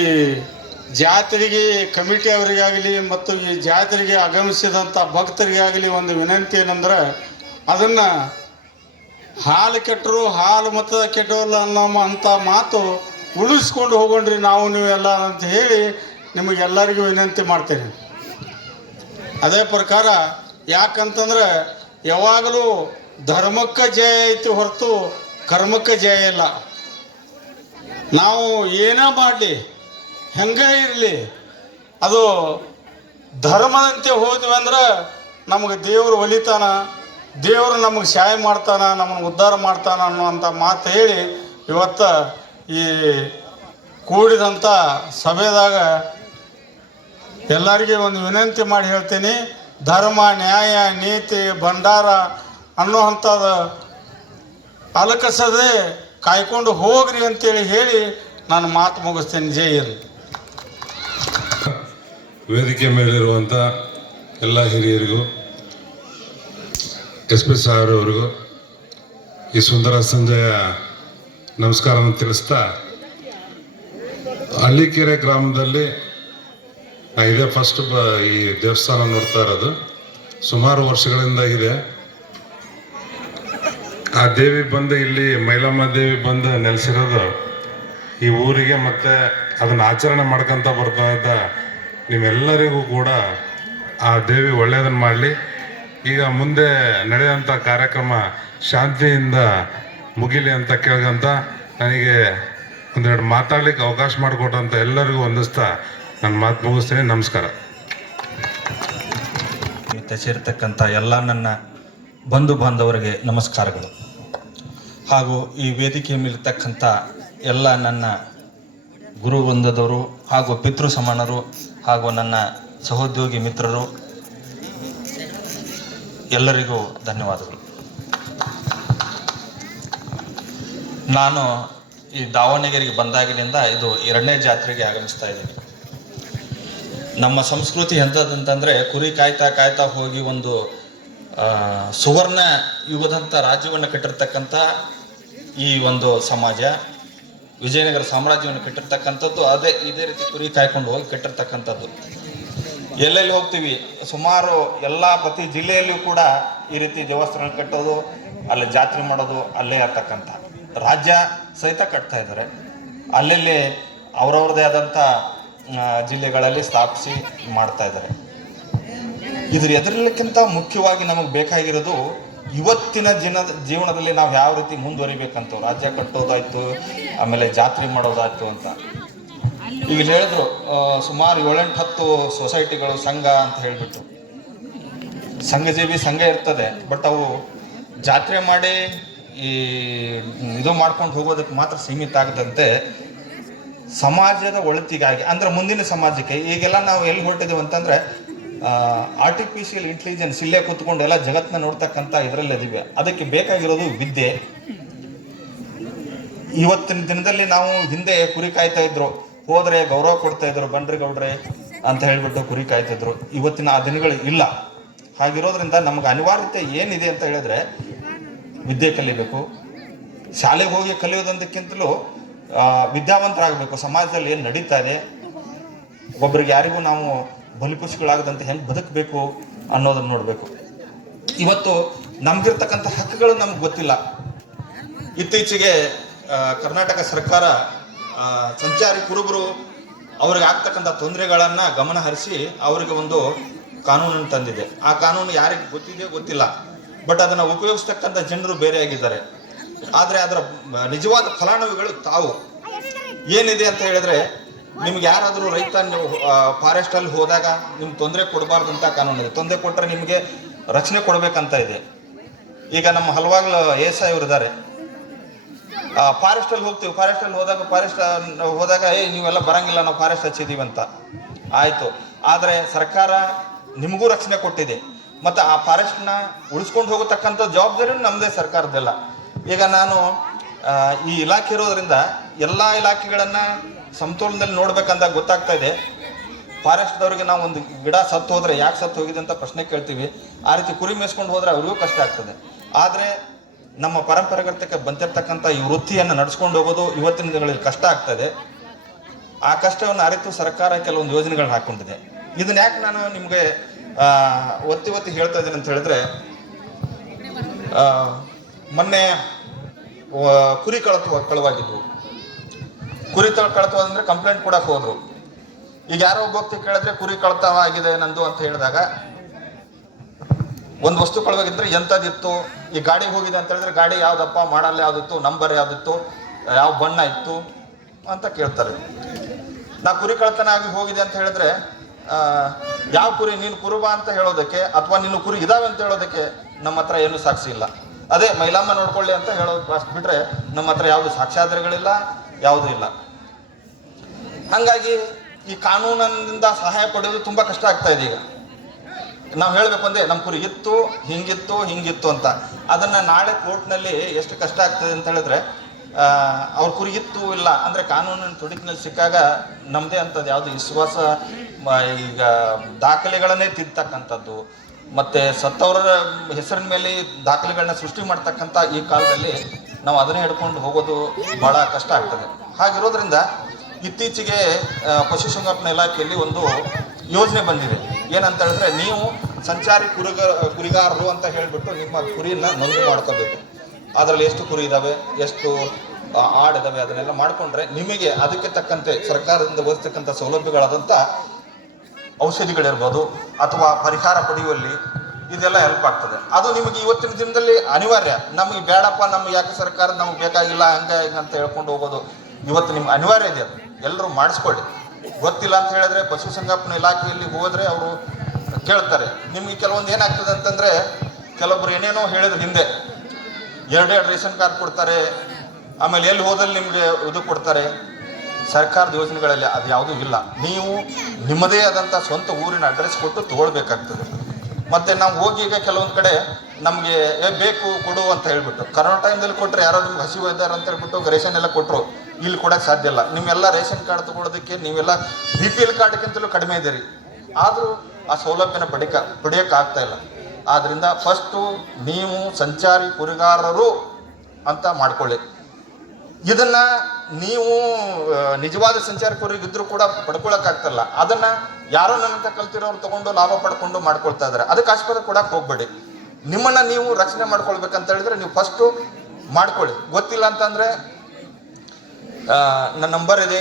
ಈ ಜಾತ್ರೆಗೆ ಕಮಿಟಿ ಅವರಿಗಾಗಲಿ ಮತ್ತು ಈ ಜಾತ್ರೆಗೆ ಆಗಮಿಸಿದಂಥ ಭಕ್ತರಿಗಾಗಲಿ ಒಂದು ವಿನಂತಿ ಏನಂದ್ರೆ ಅದನ್ನು ಹಾಲು ಕೆಟ್ಟರು ಹಾಲು ಮತ್ತು ಕೆಟ್ಟವಲ್ಲ ಅನ್ನೋ ಅಂಥ ಮಾತು ಉಳಿಸ್ಕೊಂಡು ಹೋಗೋಣ್ರಿ ನಾವು ನೀವೆಲ್ಲ ಅಂತ ಹೇಳಿ ನಿಮಗೆಲ್ಲರಿಗೂ ವಿನಂತಿ ಮಾಡ್ತೇನೆ. ಅದೇ ಪ್ರಕಾರ ಯಾಕಂತಂದ್ರೆ ಯಾವಾಗಲೂ ಧರ್ಮಕ್ಕೆ ಜಯ ಐತಿ ಹೊರತು ಕರ್ಮಕ್ಕೆ ಜಯ ಇಲ್ಲ. ನಾವು ಏನೇ ಮಾಡಲಿ ಹೆಂಗೆ ಇರಲಿ ಅದು ಧರ್ಮದಂತೆ ಹೋದ್ವಿ ಅಂದ್ರೆ ನಮಗೆ ದೇವರು ಒಲಿತಾನ, ದೇವರು ನಮಗೆ ಸಹಾಯ ಮಾಡ್ತಾನ, ನಮ್ಮನ್ನು ಉದ್ಧಾರ ಮಾಡ್ತಾನ ಅನ್ನುವಂಥ ಮಾತು ಹೇಳಿ ಇವತ್ತು ಈ ಕೂಡಿದಂಥ ಸಭೆದಾಗ ಎಲ್ಲರಿಗೆ ಒಂದು ವಿನಂತಿ ಮಾಡಿ ಹೇಳ್ತೀನಿ. ಧರ್ಮ, ನ್ಯಾಯ, ನೀತಿ, ಭಂಡಾರ ಅನ್ನುವಂಥದ್ದು ಅಲಕಸದೆ ಕಾಯ್ಕೊಂಡು ಹೋಗ್ರಿ ಅಂತೇಳಿ ಹೇಳಿ ನಾನು ಮಾತು ಮುಗಿಸ್ತೇನೆ. ಜೈ ಹಿಂದ್. ವೇದಿಕೆ ಮೇಲಿರುವಂಥ ಎಲ್ಲ ಹಿರಿಯರಿಗೂ, SP ಸಾಹೇಬ್ರವರಿಗೂ ಈ ಸುಂದರ ಸಂಜೆಯ ನಮಸ್ಕಾರವನ್ನು ತಿಳಿಸ್ತಾ, ಹಳ್ಳಿಕೆರೆ ಗ್ರಾಮದಲ್ಲಿ ಇದೇ ಫಸ್ಟ್ ಈ ದೇವಸ್ಥಾನ ನೋಡ್ತಾ ಇರೋದು. ಸುಮಾರು ವರ್ಷಗಳಿಂದ ಇದೆ. ಆ ದೇವಿ ಬಂದು ಇಲ್ಲಿ ಮೈಲಮ್ಮ ದೇವಿ ಬಂದು ನೆಲೆಸಿರೋದು ಈ ಊರಿಗೆ, ಮತ್ತು ಅದನ್ನು ಆಚರಣೆ ಮಾಡ್ಕೊತ ಬರ್ತಾ ಇದ್ದ ನಿಮ್ಮೆಲ್ಲರಿಗೂ ಕೂಡ ಆ ದೇವಿ ಒಳ್ಳೆಯದನ್ನು ಮಾಡಲಿ. ಈಗ ಮುಂದೆ ನಡೆಯುವಂಥ ಕಾರ್ಯಕ್ರಮ ಶಾಂತಿಯಿಂದ ಮುಗಿಲಿ ಅಂತ ಕೇಳ್ಕೊಂತ ನನಗೆ ಒಂದೆರಡು ಮಾತಾಡ್ಲಿಕ್ಕೆ ಅವಕಾಶ ಮಾಡಿಕೊಟ್ಟಂಥ ಎಲ್ಲರಿಗೂ ವಂದಿಸ್ತಾ ನಾನು ಮಾತು ಮುಗಿಸ್ತೇನೆ. ನಮಸ್ಕಾರ. ಸೇರ್ತಕ್ಕಂಥ ಎಲ್ಲ ನನ್ನ ಬಂಧು ಬಾಂಧವರಿಗೆ ನಮಸ್ಕಾರಗಳು, ಹಾಗೂ ಈ ವೇದಿಕೆ ಮೇಲಿರ್ತಕ್ಕಂಥ ಎಲ್ಲ ನನ್ನ ಗುರು ವೃಂದದವರು ಹಾಗೂ ಪಿತೃ ಸಮಾನರು ಹಾಗೂ ನನ್ನ ಸಹೋದ್ಯೋಗಿ ಮಿತ್ರರು ಎಲ್ಲರಿಗೂ ಧನ್ಯವಾದಗಳು. ನಾನು ಈ ದಾವಣಗೆರೆಗೆ ಬಂದಾಗಿನಿಂದ ಇದು 2ನೇ ಜಾತ್ರೆಗೆ ಆಗಮಿಸ್ತಾ ಇದ್ದೀನಿ. ನಮ್ಮ ಸಂಸ್ಕೃತಿ ಎಂಥದ್ದಂತಂದರೆ ಕುರಿ ಕಾಯ್ತಾ ಕಾಯ್ತಾ ಹೋಗಿ ಒಂದು ಸುವರ್ಣ ಯುಗದಂಥ ರಾಜ್ಯವನ್ನು ಕಟ್ಟಿರ್ತಕ್ಕಂಥ ಈ ಒಂದು ಸಮಾಜ, ವಿಜಯನಗರ ಸಾಮ್ರಾಜ್ಯವನ್ನು ಕಟ್ಟಿರ್ತಕ್ಕಂಥದ್ದು ಇದೇ ರೀತಿ ಕುರಿ ಕಾಯ್ಕೊಂಡು ಹೋಗಿ ಕಟ್ಟಿರ್ತಕ್ಕಂಥದ್ದು. ಎಲ್ಲೆಲ್ಲಿ ಹೋಗ್ತೀವಿ ಸುಮಾರು ಪ್ರತಿ ಜಿಲ್ಲೆಯಲ್ಲೂ ಕೂಡ ಈ ರೀತಿ ದೇವಸ್ಥಾನ ಕಟ್ಟೋದು, ಅಲ್ಲಿ ಜಾತ್ರೆ ಮಾಡೋದು ಅಲ್ಲೇ ಇರ್ತಕ್ಕಂಥ ರಾಜ್ಯ ಸಹಿತ ಕಟ್ತಾ ಇದ್ದಾರೆ. ಅಲ್ಲೆಲ್ಲಿ ಅವರವ್ರದ್ದೇ ಆದಂಥ ಜಿಲ್ಲೆಗಳಲ್ಲಿ ಸ್ಥಾಪಿಸಿ ಮಾಡ್ತಾ ಇದ್ದಾರೆ. ಇದ್ರ ಎದುರಲಿಕ್ಕಿಂತ ಮುಖ್ಯವಾಗಿ ನಮಗೆ ಬೇಕಾಗಿರೋದು ಇವತ್ತಿನ ಜೀವನದಲ್ಲಿ ನಾವು ಯಾವ ರೀತಿ ಮುಂದುವರಿಬೇಕಂತ, ರಾಜ್ಯ ಕಟ್ಟೋದಾಯ್ತು, ಆಮೇಲೆ ಜಾತ್ರೆ ಮಾಡೋದಾಯ್ತು ಅಂತ. ಈಗ ಹೇಳಿದ್ರು ಸುಮಾರು 7-10 ಸೊಸೈಟಿಗಳು ಸಂಘ ಅಂತ ಹೇಳಿಬಿಟ್ಟು, ಸಂಘಜೀವಿ ಸಂಘ ಇರ್ತದೆ. ಬಟ್ ಅವು ಜಾತ್ರೆ ಮಾಡಿ ಇದು ಮಾಡ್ಕೊಂಡು ಹೋಗೋದಕ್ಕೆ ಮಾತ್ರ ಸೀಮಿತ ಆಗದಂತೆ ಸಮಾಜದ ಒಳಿತಿಗಾಗಿ, ಅಂದ್ರೆ ಮುಂದಿನ ಸಮಾಜಕ್ಕೆ ಈಗೆಲ್ಲ ನಾವು ಎಲ್ಲಿ ಹೊರಟಿದ್ದೀವಿ ಅಂತಂದ್ರೆ ಆರ್ಟಿಫಿಷಿಯಲ್ ಇಂಟೆಲಿಜೆನ್ಸ್ ಇಲ್ಲೇ ಕೂತ್ಕೊಂಡು ಎಲ್ಲ ಜಗತ್ತನ್ನ ನೋಡ್ತಕ್ಕಂಥ ಇದರಲ್ಲಿ ಇದೀವಿ. ಅದಕ್ಕೆ ಬೇಕಾಗಿರೋದು ವಿದ್ಯೆ. ಇವತ್ತಿನ ದಿನದಲ್ಲಿ ನಾವು ಹಿಂದೆ ಕುರಿ ಕಾಯ್ತಾ ಇದ್ರು, ಹೋದ್ರೆ ಗೌರವ ಕೊಡ್ತಾ ಇದ್ರು, ಬನ್ರಿ ಗೌಡ್ರೆ ಅಂತ ಹೇಳ್ಬಿಟ್ಟು ಕುರಿ ಕಾಯ್ತಿದ್ರು. ಇವತ್ತಿನ ಆ ದಿನಗಳು ಇಲ್ಲ. ಹಾಗಿರೋದ್ರಿಂದ ನಮ್ಗೆ ಅನಿವಾರ್ಯತೆ ಏನಿದೆ ಅಂತ ಹೇಳಿದ್ರೆ ವಿದ್ಯೆ ಕಲಿಬೇಕು. ಶಾಲೆಗೆ ಹೋಗಿ ಕಲಿಯೋದಕ್ಕಿಂತಲೂ ವಿದ್ಯಾವಂತರಾಗಬೇಕು. ಸಮಾಜದಲ್ಲಿ ಏನು ನಡೀತಾ ಇದೆ, ಒಬ್ಬರಿಗೆ ಯಾರಿಗೂ ನಾವು ಬಲಿಪುಷ್ಗಳಾಗದಂತೆ ಹೆಂಗೆ ಬದುಕಬೇಕು ಅನ್ನೋದನ್ನು ನೋಡಬೇಕು. ಇವತ್ತು ನಮ್ಗಿರ್ತಕ್ಕಂಥ ಹಕ್ಕುಗಳು ನಮ್ಗೆ ಗೊತ್ತಿಲ್ಲ. ಇತ್ತೀಚೆಗೆ ಕರ್ನಾಟಕ ಸರ್ಕಾರ ಸಂಚಾರಿ ಕುರುಬರು ಅವ್ರಿಗೆ ಆಗ್ತಕ್ಕಂಥ ತೊಂದರೆಗಳನ್ನು ಗಮನ ಹರಿಸಿ ಅವರಿಗೆ ಒಂದು ಕಾನೂನನ್ನು ತಂದಿದೆ. ಆ ಕಾನೂನು ಯಾರಿಗೆ ಗೊತ್ತಿದೆಯೋ ಗೊತ್ತಿಲ್ಲ, ಬಟ್ ಅದನ್ನು ಉಪಯೋಗಿಸ್ತಕ್ಕಂಥ ಜನರು ಬೇರೆ ಆಗಿದ್ದಾರೆ. ಆದರೆ ಅದರ ನಿಜವಾದ ಫಲಾನುಭವಿಗಳು ತಾವು. ಏನಿದೆ ಅಂತ ಹೇಳಿದ್ರೆ, ನಿಮ್ಗೆ ಯಾರಾದರೂ ರೈತ ನೀವು ಫಾರೆಸ್ಟಲ್ಲಿ ಹೋದಾಗ ನಿಮ್ಗೆ ತೊಂದರೆ ಕೊಡಬಾರ್ದಂತ ಕಾನೂನು ಇದೆ. ತೊಂದರೆ ಕೊಟ್ಟರೆ ನಿಮಗೆ ರಕ್ಷಣೆ ಕೊಡಬೇಕಂತ ಇದೆ. ಈಗ ನಮ್ಮ ಹಲವಾಗ್ಲು ASI ಅವರು ಇದ್ದಾರೆ. ಫಾರೆಸ್ಟಲ್ಲಿ ಹೋಗ್ತೀವಿ, ಫಾರೆಸ್ಟಲ್ಲಿ ಹೋದಾಗ ನೀವೆಲ್ಲ ಬರಂಗಿಲ್ಲ, ನಾವು ಫಾರೆಸ್ಟ್ ಹಚ್ಚಿದ್ದೀವಿ ಅಂತ ಆಯಿತು. ಆದರೆ ಸರ್ಕಾರ ನಿಮಗೂ ರಕ್ಷಣೆ ಕೊಟ್ಟಿದೆ, ಮತ್ತು ಆ ಫಾರೆಸ್ಟ್ನ ಉಳಿಸ್ಕೊಂಡು ಹೋಗತಕ್ಕಂಥ ಜವಾಬ್ದಾರಿ ನಮ್ಮದೇ ಸರ್ಕಾರದಲ್ಲ. ಈಗ ನಾನು ಈ ಇಲಾಖೆ ಇರೋದ್ರಿಂದ ಎಲ್ಲ ಇಲಾಖೆಗಳನ್ನು ಸಮತೋಲನದಲ್ಲಿ ನೋಡ್ಬೇಕಂತ ಗೊತ್ತಾಗ್ತಾ ಇದೆ. ಫಾರೆಸ್ಟ್ದವ್ರಿಗೆ ನಾವು ಒಂದು ಗಿಡ ಸತ್ತು ಹೋದರೆ ಯಾಕೆ ಸತ್ತು ಹೋಗಿದೆ ಅಂತ ಪ್ರಶ್ನೆ ಕೇಳ್ತೀವಿ. ಆ ರೀತಿ ಕುರಿ ಮೇಯಿಸ್ಕೊಂಡು ಹೋದರೆ ಅವ್ರಿಗೂ ಕಷ್ಟ ಆಗ್ತದೆ. ಆದರೆ ನಮ್ಮ ಪರಂಪರೆಗರ್ತಕ್ಕೆ ಬಂದಿರತಕ್ಕಂಥ ಈ ವೃತ್ತಿಯನ್ನು ನಡೆಸ್ಕೊಂಡು ಹೋಗೋದು ಇವತ್ತಿನ ದಿನಗಳಲ್ಲಿ ಕಷ್ಟ ಆಗ್ತದೆ. ಆ ಕಷ್ಟವನ್ನು ಅರಿತು ಸರ್ಕಾರ ಕೆಲವೊಂದು ಯೋಜನೆಗಳನ್ನ ಹಾಕ್ಕೊಂಡಿದೆ. ಇದನ್ನ ಯಾಕೆ ನಾನು ನಿಮಗೆ ಒತ್ತಿ ಹೇಳ್ತಾ ಇದ್ದೀನಿ ಅಂತ ಹೇಳಿದ್ರೆ, ಮೊನ್ನೆ ಕುರಿ ಕಳವಾಗಿದ್ವು. ಕುರಿ ಕಳತವಾದಂದ್ರೆ ಕಂಪ್ಲೇಂಟ್ ಕೂಡ ಹೋದ್ರು. ಈಗ ಯಾರೋ ಒಬ್ಬ ವ್ಯಕ್ತಿ ಕೇಳಿದ್ರೆ ಕುರಿ ಕಳತವ ಆಗಿದೆ ನಂದು ಅಂತ ಹೇಳಿದಾಗ, ಒಂದು ವಸ್ತು ಕಳವಾಗಿದ್ರೆ ಎಂಥದಿತ್ತು, ಈ ಗಾಡಿ ಹೋಗಿದೆ ಅಂತ ಹೇಳಿದ್ರೆ ಗಾಡಿ ಯಾವ್ದಪ್ಪ, ಮಾಡಲ್ ಯಾವ್ದಿತ್ತು, ನಂಬರ್ ಯಾವ್ದಿತ್ತು, ಯಾವ ಬಣ್ಣ ಇತ್ತು ಅಂತ ಕೇಳ್ತಾರೆ. ನಾ ಕುರಿ ಕಳತನ ಆಗಿ ಹೋಗಿದೆ ಅಂತ ಹೇಳಿದ್ರೆ ಯಾವ ಕುರಿ, ನೀನು ಕುರುಬ ಅಂತ ಹೇಳೋದಕ್ಕೆ ಅಥವಾ ನೀನು ಕುರಿ ಇದಾವೆ ಅಂತ ಹೇಳೋದಕ್ಕೆ ನಮ್ಮ ಹತ್ರ ಏನು ಸಾಕ್ಷಿ ಇಲ್ಲ. ಅದೇ ಮೈಲಮ್ಮ ನೋಡ್ಕೊಳ್ಳಿ ಅಂತ ಹೇಳೋದು ಅಷ್ಟು ಬಿಟ್ರೆ ನಮ್ಮ ಹತ್ರ ಯಾವುದು ಸಾಕ್ಷ್ಯಾಧಾರಗಳಿಲ್ಲ, ಯಾವುದೂ ಇಲ್ಲ. ಹಾಗಾಗಿ ಈ ಕಾನೂನಿನಿಂದ ಸಹಾಯ ಪಡೆಯೋದು ತುಂಬಾ ಕಷ್ಟ ಆಗ್ತಾ ಇದೆ. ಈಗ ನಾವು ಹೇಳಬೇಕು ಅಂದ್ರೆ ನಮ್ಮ ಕುರಿ ಇತ್ತು, ಹಿಂಗಿತ್ತು ಅಂತ, ಅದನ್ನ ನಾಳೆ ಕೋರ್ಟ್ನಲ್ಲಿ ಎಷ್ಟು ಕಷ್ಟ ಆಗ್ತದೆ ಅಂತ ಹೇಳಿದ್ರೆ, ಅವ್ರ ಕುರಿ ಇತ್ತು ಇಲ್ಲ ಅಂದ್ರೆ ಕಾನೂನಿನ ತುಡಿಕಿನಲ್ಲಿ ಸಿಕ್ಕಾಗ ನಮ್ಮದೇ ಅಂತದ್ದು ಯಾವುದು ವಿಶ್ವಾಸ, ಈಗ ದಾಖಲೆಗಳನ್ನೇ ತಿದ್ದತಕ್ಕಂಥದ್ದು, ಮತ್ತೆ ಸತ್ತವರ ಹೆಸರಿನ ಮೇಲೆ ದಾಖಲೆಗಳನ್ನ ಸೃಷ್ಟಿ ಮಾಡ್ತಕ್ಕಂಥ ಈ ಕಾಲದಲ್ಲಿ ನಾವು ಅದನ್ನೇ ಹಿಡ್ಕೊಂಡು ಹೋಗೋದು ಬಹಳ ಕಷ್ಟ ಆಗ್ತದೆ. ಹಾಗಿರೋದ್ರಿಂದ ಇತ್ತೀಚೆಗೆ ಪಶುಸಂಗೋಪನಾ ಇಲಾಖೆಯಲ್ಲಿ ಒಂದು ಯೋಜನೆ ಬಂದಿದೆ. ಏನಂತ ಹೇಳಿದ್ರೆ, ನೀವು ಸಂಚಾರಿ ಕುರಿಗಾರರು ಅಂತ ಹೇಳಿಬಿಟ್ಟು ನಿಮ್ಮ ಕುರಿಯನ್ನ ನೋಂದಣಿ ಮಾಡ್ಕೋಬೇಕು. ಅದರಲ್ಲಿ ಎಷ್ಟು ಕುರಿ ಇದಾವೆ, ಎಷ್ಟು ಆಡಿದಾವೆ ಅದನ್ನೆಲ್ಲ ಮಾಡಿಕೊಂಡ್ರೆ ನಿಮಗೆ ಅದಕ್ಕೆ ತಕ್ಕಂತೆ ಸರ್ಕಾರದಿಂದ ಒದಗಿಸ್ತಕ್ಕಂಥ ಸೌಲಭ್ಯಗಳಾದಂಥ ಔಷಧಿಗಳಿರ್ಬೋದು ಅಥವಾ ಪರಿಹಾರ ಪಡೆಯುವಲ್ಲಿ ಇದೆಲ್ಲ ಹೆಲ್ಪ್ ಆಗ್ತದೆ. ಅದು ನಿಮಗೆ ಇವತ್ತಿನ ದಿನದಲ್ಲಿ ಅನಿವಾರ್ಯ. ನಮಗೆ ಬೇಡಪ್ಪ, ನಮ್ಗೆ ಯಾಕೆ ಸರ್ಕಾರ ನಮ್ಗೆ ಬೇಕಾಗಿಲ್ಲ ಹಂಗೆ ಅಂತ ಹೇಳ್ಕೊಂಡು ಹೋಗೋದು ಇವತ್ತು ನಿಮ್ಗೆ ಅನಿವಾರ್ಯ ಇದೆ. ಅದು ಎಲ್ಲರೂ ಮಾಡಿಸ್ಕೊಳ್ಳಿ. ಗೊತ್ತಿಲ್ಲ ಅಂತ ಹೇಳಿದ್ರೆ ಪಶುಸಂಗೋಪನಾ ಇಲಾಖೆಯಲ್ಲಿ ಹೋದ್ರೆ ಅವರು ಕೇಳ್ತಾರೆ. ನಿಮ್ಗೆ ಕೆಲವೊಂದು ಏನಾಗ್ತದೆ ಅಂತಂದ್ರೆ, ಕೆಲವೊಬ್ರು ಏನೇನೋ ಹೇಳಿದ್ರು ಹಿಂದೆ, ಎರಡೆರಡು ರೇಷನ್ ಕಾರ್ಡ್ ಕೊಡ್ತಾರೆ, ಆಮೇಲೆ ಎಲ್ಲಿ ಹೋದಲ್ಲಿ ನಿಮಗೆ ಇದು ಕೊಡ್ತಾರೆ. ಸರ್ಕಾರದ ಯೋಜನೆಗಳಲ್ಲಿ ಅದು ಯಾವುದೂ ಇಲ್ಲ. ನೀವು ನಿಮ್ಮದೇ ಆದಂಥ ಸ್ವಂತ ಊರಿನ ಅಡ್ರೆಸ್ ಕೊಟ್ಟು ತಗೊಳ್ಬೇಕಾಗ್ತದೆ. ಮತ್ತೆ ನಾವು ಹೋಗಿ ಈಗ ಕೆಲವೊಂದು ಕಡೆ ನಮಗೆ ಬೇಕು ಕೊಡು ಅಂತ ಹೇಳ್ಬಿಟ್ಟು, ಕರೋನಾ ಟೈಮ್ದಲ್ಲಿ ಕೊಟ್ಟರೆ ಯಾರೋ ನಿಮ್ಗೆ ಹಸಿವು ಇದ್ದಾರೆ ಅಂತ ಹೇಳ್ಬಿಟ್ಟು ರೇಷನ್ ಎಲ್ಲ ಕೊಟ್ಟರು, ಇಲ್ಲಿ ಕೊಡೋಕ್ಕೆ ಸಾಧ್ಯ ಇಲ್ಲ. ನಿಮ್ಮೆಲ್ಲ ರೇಷನ್ ಕಾರ್ಡ್ ತಗೊಳ್ಳೋದಕ್ಕೆ ನೀವೆಲ್ಲ BPL ಕಾರ್ಡ್ಗಿಂತಲೂ ಕಡಿಮೆ ಇದ್ದೀರಿ, ಆದರೂ ಆ ಸೌಲಭ್ಯನ ಪಡೆಯೋಕ್ಕೆ ಆಗ್ತಾ ಇಲ್ಲ. ಆದ್ದರಿಂದ ಫಸ್ಟು ನೀವು ಸಂಚಾರಿ ಕುರಿಗಾರರು ಅಂತ ಮಾಡ್ಕೊಳ್ಳಿ. ಇದನ್ನ ನೀವು ನಿಜವಾದ ಸಂಚಾರಿ ಕುರಿಗಿದ್ರು ಕೂಡ ಪಡ್ಕೊಳಕ್ಕಾಗ್ತಲ್ಲ. ಅದನ್ನ ಯಾರೋ ನನ್ನಂತ ಕಲ್ತಿರೋರು ತಗೊಂಡು ಲಾಭ ಪಡ್ಕೊಂಡು ಮಾಡ್ಕೊಳ್ತಾ ಇದ್ದಾರೆ. ಅದಕ್ಕೆ ಆಸ್ಪತ್ರೆ ಕೊಡಕ್ಕೆ ಹೋಗ್ಬೇಡಿ. ನಿಮ್ಮನ್ನ ನೀವು ರಕ್ಷಣೆ ಮಾಡ್ಕೊಳ್ಬೇಕಂತ ಹೇಳಿದ್ರೆ ನೀವು ಫಸ್ಟು ಮಾಡ್ಕೊಳ್ಳಿ. ಗೊತ್ತಿಲ್ಲ ಅಂತಂದ್ರೆ ನನ್ನ ನಂಬರ್ ಇದೆ,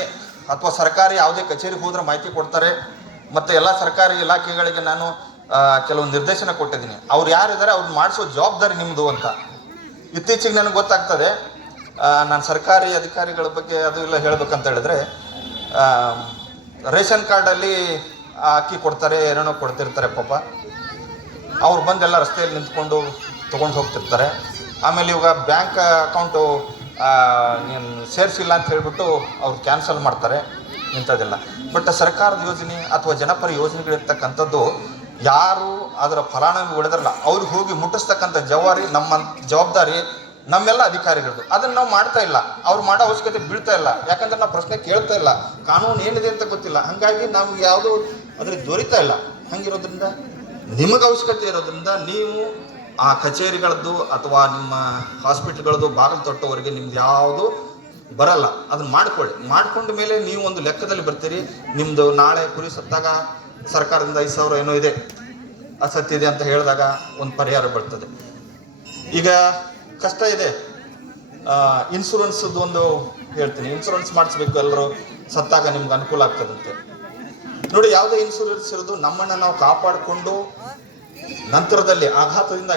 ಅಥವಾ ಸರ್ಕಾರಿ ಯಾವುದೇ ಕಚೇರಿಗೆ ಹೋದ್ರೆ ಮಾಹಿತಿ ಕೊಡ್ತಾರೆ. ಮತ್ತು ಎಲ್ಲ ಸರ್ಕಾರಿ ಇಲಾಖೆಗಳಿಗೆ ನಾನು ಕೆಲವೊಂದು ನಿರ್ದೇಶನ ಕೊಟ್ಟಿದ್ದೀನಿ. ಅವ್ರು ಯಾರಿದ್ದಾರೆ ಅವ್ರು ಮಾಡಿಸೋ ಜವಾಬ್ದಾರಿ ನಿಮ್ಮದು ಅಂತ. ಇತ್ತೀಚೆಗೆ ನನಗೆ ಗೊತ್ತಾಗ್ತದೆ, ನಾನು ಸರ್ಕಾರಿ ಅಧಿಕಾರಿಗಳ ಬಗ್ಗೆ ಅದು ಇಲ್ಲ ಹೇಳ್ಬೇಕಂತ ಹೇಳಿದ್ರೆ, ರೇಷನ್ ಕಾರ್ಡಲ್ಲಿ ಅಕ್ಕಿ ಕೊಡ್ತಾರೆ, ಏನೇನೋ ಕೊಡ್ತಿರ್ತಾರೆ ಪಾಪ. ಅವ್ರು ಬಂದೆಲ್ಲ ರಸ್ತೆಯಲ್ಲಿ ನಿಂತ್ಕೊಂಡು ತೊಗೊಂಡು ಹೋಗ್ತಿರ್ತಾರೆ. ಆಮೇಲೆ ಇವಾಗ ಬ್ಯಾಂಕ್ ಅಕೌಂಟು ನೀನು ಸೇರಿಸಿಲ್ಲ ಅಂತ ಹೇಳ್ಬಿಟ್ಟು ಅವ್ರು ಕ್ಯಾನ್ಸಲ್ ಮಾಡ್ತಾರೆ. ಇಂಥದ್ದೆಲ್ಲ. ಬಟ್ ಸರ್ಕಾರದ ಯೋಜನೆ ಅಥವಾ ಜನಪರ ಯೋಜನೆಗಳಿರ್ತಕ್ಕಂಥದ್ದು ಯಾರು ಅದರ ಫಲಾನುಭವಿ ಹೊಡೆದ್ರಲ್ಲ ಅವ್ರಿಗೆ ಹೋಗಿ ಮುಟ್ಟಿಸ್ತಕ್ಕಂಥ ಜವಾಬ್ದಾರಿ ನಮ್ಮೆಲ್ಲ ಅಧಿಕಾರಿಗಳದ್ದು. ಅದನ್ನು ನಾವು ಮಾಡ್ತಾ ಇಲ್ಲ, ಅವ್ರು ಮಾಡೋ ಅವಶ್ಯಕತೆ ಬೀಳ್ತಾ ಇಲ್ಲ. ಯಾಕಂದ್ರೆ ನಾವು ಪ್ರಶ್ನೆ ಕೇಳ್ತಾ ಇಲ್ಲ, ಕಾನೂನು ಏನಿದೆ ಅಂತ ಗೊತ್ತಿಲ್ಲ. ಹಾಗಾಗಿ ನಮ್ಗೆ ಯಾವುದೂ ಅದ್ರಿಗೆ ದೊರೀತಾ ಇಲ್ಲ. ಹಂಗಿರೋದ್ರಿಂದ ನಿಮಗೆ ಅವಶ್ಯಕತೆ ಇರೋದ್ರಿಂದ ನೀವು ಆ ಕಚೇರಿಗಳದ್ದು ಅಥವಾ ನಿಮ್ಮ ಹಾಸ್ಪಿಟ್ಲ್ಗಳದ್ದು ಬಾಗಿಲು ತೊಟ್ಟವರೆಗೆ ನಿಮ್ದು ಯಾವುದು ಬರಲ್ಲ. ಅದನ್ನ ಮಾಡ್ಕೊಳ್ಳಿ. ಮಾಡ್ಕೊಂಡ ಮೇಲೆ ನೀವು ಒಂದು ಲೆಕ್ಕದಲ್ಲಿ ಬರ್ತೀರಿ. ನಿಮ್ಮದು ನಾಳೆ ಕುರಿ ಸತ್ತಾಗ ಸರ್ಕಾರದಿಂದ 5,000 ಏನೋ ಇದೆ, ಅಸತ್ತಿದೆ ಅಂತ ಹೇಳಿದಾಗ ಒಂದು ಪರಿಹಾರ ಬರ್ತದೆ. ಈಗ ಕಷ್ಟ ಇದೆ. ಇನ್ಶೂರೆನ್ಸ್ದು ಒಂದು ಹೇಳ್ತೀನಿ, ಇನ್ಶೂರೆನ್ಸ್ ಮಾಡಿಸ್ಬೇಕು ಎಲ್ಲರೂ, ಸತ್ತಾಗ ನಿಮ್ಗೆ ಅನುಕೂಲ ಆಗ್ತದಂತೆ. ನೋಡಿ, ಯಾವುದೇ ಇನ್ಶೂರೆನ್ಸ್ ಇರೋದು ನಮ್ಮನ್ನು ನಾವು ಕಾಪಾಡಿಕೊಂಡು ನಂತರದಲ್ಲಿ ಆಘಾತದಿಂದ